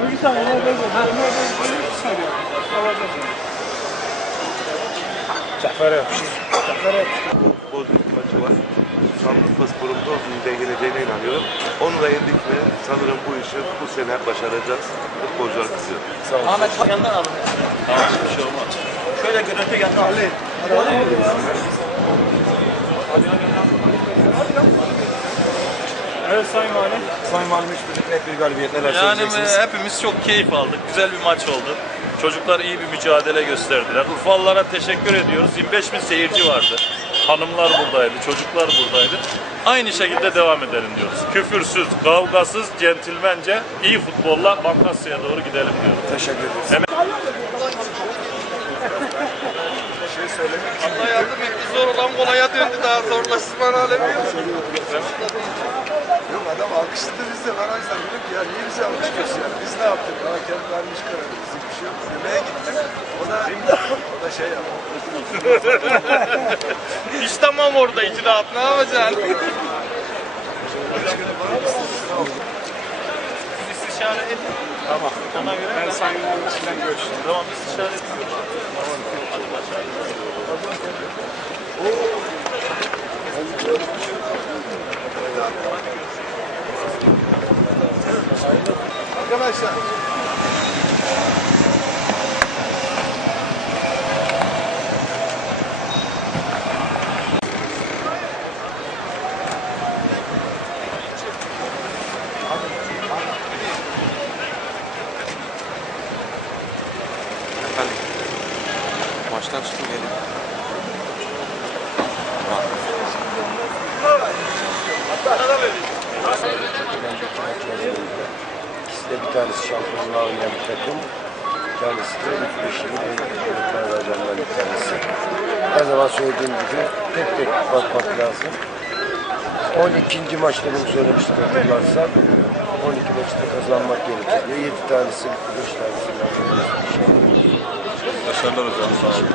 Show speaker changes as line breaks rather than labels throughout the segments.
böyle? Bir saniye. Cafer'e yapışır. Cafer'e yapışır.
Bozuk maçı var. Şanlıurfa Spor'un Bozuk'un geleceğine inanıyorum. Onu da yendik mi sanırım bu işi bu sene başaracağız. Futbolcular kızıyor.
Ahmet yandan alın. Tamam bir şey olmaz. Şöyle görüntü yandan alın.
Evet Sayın Valim.
Sayın Valim 3 net bir galibiyet neler
Yani
söyleyeceksiniz?
e, hepimiz çok keyif aldık. Güzel bir maç oldu. Çocuklar iyi bir mücadele gösterdiler. Urfalılara teşekkür ediyoruz. 25 bin seyirci vardı. Hanımlar buradaydı, çocuklar buradaydı. Aynı şekilde devam edelim diyoruz. Küfürsüz, kavgasız, centilmence, iyi futbolla Bankasya'ya doğru gidelim diyoruz.
Teşekkür ederiz.
Hemen-
Allah yardım etti. Zor olan kolaya döndü daha zorlaştırman alemi yok.
Yok adam alkışladı bizi. Ben o yüzden dedim ki ya niye bizi alkışlıyorsun yani? Biz ne yaptık? Hakem vermiş kararı. Bizim bir şey yok. Yemeğe gittik. O da, o da şey yaptı.
İş tamam orada içi rahat. Ne yapacaksın?
İstişare edin. Tamam. Ona göre ben Sayın görüşürüz. Tamam, istişare ediyoruz. Hadi
Arkadaşlar.
Efendim. Maçtan çıktım gelin.
İkisi de bir tanesi şampiyonluğa oynayan bir takım. Bir tanesi de ilk beşini yönetmenlerden bir tanesi. Her zaman söylediğim gibi tek tek bakmak lazım. 12. maçta bunu söylemiştik hatırlarsan. 12 maçta kazanmak gerekir diye. 7 tanesi, 5 tanesi.
Başarılar hocam sağ olun.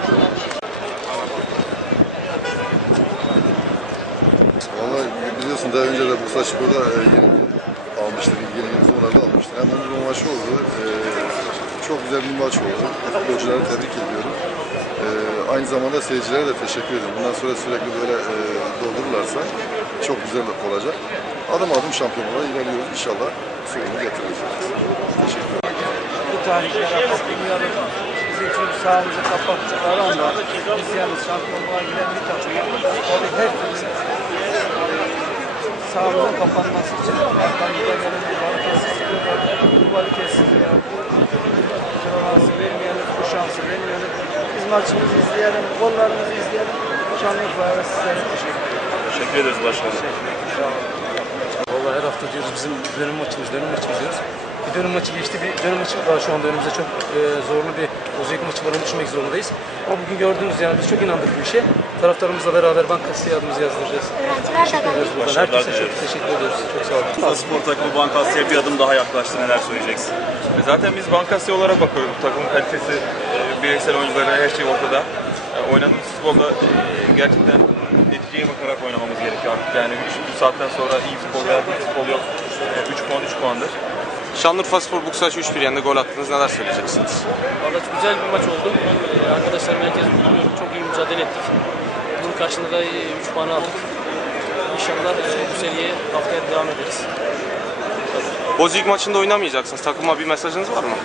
Vallahi biliyorsun daha önce de Bursa Spor'da bir maçı oldu. E, çok güzel bir maç oldu. Futbolcuları tebrik ediyorum. E, aynı zamanda seyircilere de teşekkür ediyorum. Bundan sonra sürekli böyle e, doldururlarsa çok güzel olacak. Adım adım şampiyonluğa ilerliyoruz. İnşallah sonunu getiririz. Teşekkür ederim.
Bu tarihlere katılmayalım. Bizim çünkü sahamızı kapattıkları anda biz yalnız şampiyonluğa giden bir takımı tabii her türlü sahamızın kapanması için arkamızda gelen bu hareketsizlik bu hareketsizliğe bu şansı vermeyelim, bu şansı vermeyelim. Biz maçımızı izleyelim, gollarımızı izleyelim. Şanlıurfa'ya ve sizlere teşekkür ederim.
Teşekkür ederiz başkanım.
Vallahi her hafta diyoruz bizim dönüm maçımız, dönüm maçımız diyoruz. Bir dönüm maçı geçti, bir dönüm maçı var şu anda önümüzde çok e, zorlu bir Bozuyuk maçı var, onu düşünmek zorundayız. Ama bugün gördüğünüz yani biz çok inandık bu işe. Taraftarımızla beraber bankasıya adımızı yazdıracağız. Teşekkür ederiz buradan. Herkese çok teşekkür ediyoruz. Çok sağ olun.
Bursa Spor takımı Bankasya'ya bir adım daha yaklaştı. Neler söyleyeceksin?
E Zaten biz Bankasya olarak bakıyoruz. Takım kalitesi, e, bireysel oyuncuları her şey ortada. E, Oynadığımız futbolda e, gerçekten neticeye bakarak oynamamız gerekiyor artık. Yani 3. saatten sonra iyi futbol veya kötü futbol yok. 3 puan 3 puandır.
Şanlıurfa Spor Buksaç 3-1 yendi. Gol attınız. Neler söyleyeceksiniz?
Valla güzel bir maç oldu. Ee, Arkadaşlar merkezi bulunuyorum. Çok iyi mücadele ettik. Bunun karşılığında da 3 puan aldık. İnşallah e, bu seriye haftaya devam ederiz.
Bozuyuk maçında oynamayacaksınız. Takıma bir mesajınız var mı?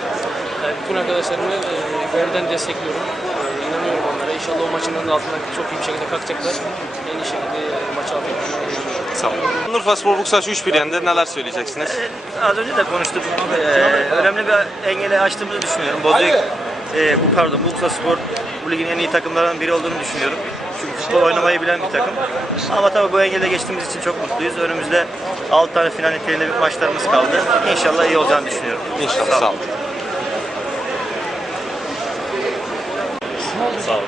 Yani bütün arkadaşlarımı e, gönülden destekliyorum. E, inanıyorum onlara. İnşallah o maçın da altından çok iyi bir şekilde kalkacaklar. En iyi şekilde e, maçı alacaklar.
Sağ olun. Şanlıurfa Spor Buksaç 3-1 yendi. Neler söyleyeceksiniz?
Az önce de konuştuk. Ee, önemli bir engeli aştığımızı düşünüyorum. Bozüyük, e, bu pardon, Bursa Spor bu ligin en iyi takımlarından biri olduğunu düşünüyorum. Çünkü futbol oynamayı bilen bir takım. Ama tabii bu engelde geçtiğimiz için çok mutluyuz. Önümüzde 6 tane final niteliğinde bir maçlarımız kaldı. İnşallah iyi olacağını düşünüyorum.
İnşallah. Sağ olun.
Sağ olun.